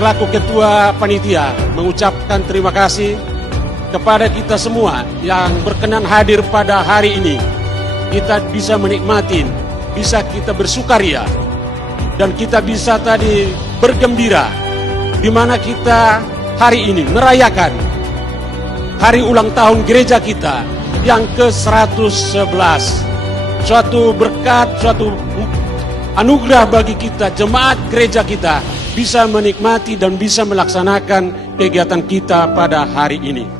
selaku Ketua Panitia mengucapkan terima kasih kepada kita semua yang berkenan hadir pada hari ini. Kita bisa menikmati, bisa kita bersukaria, dan kita bisa tadi bergembira, di mana kita hari ini merayakan hari ulang tahun gereja kita yang ke-111. Suatu berkat, suatu anugerah bagi kita, jemaat gereja kita, bisa menikmati dan bisa melaksanakan kegiatan kita pada hari ini.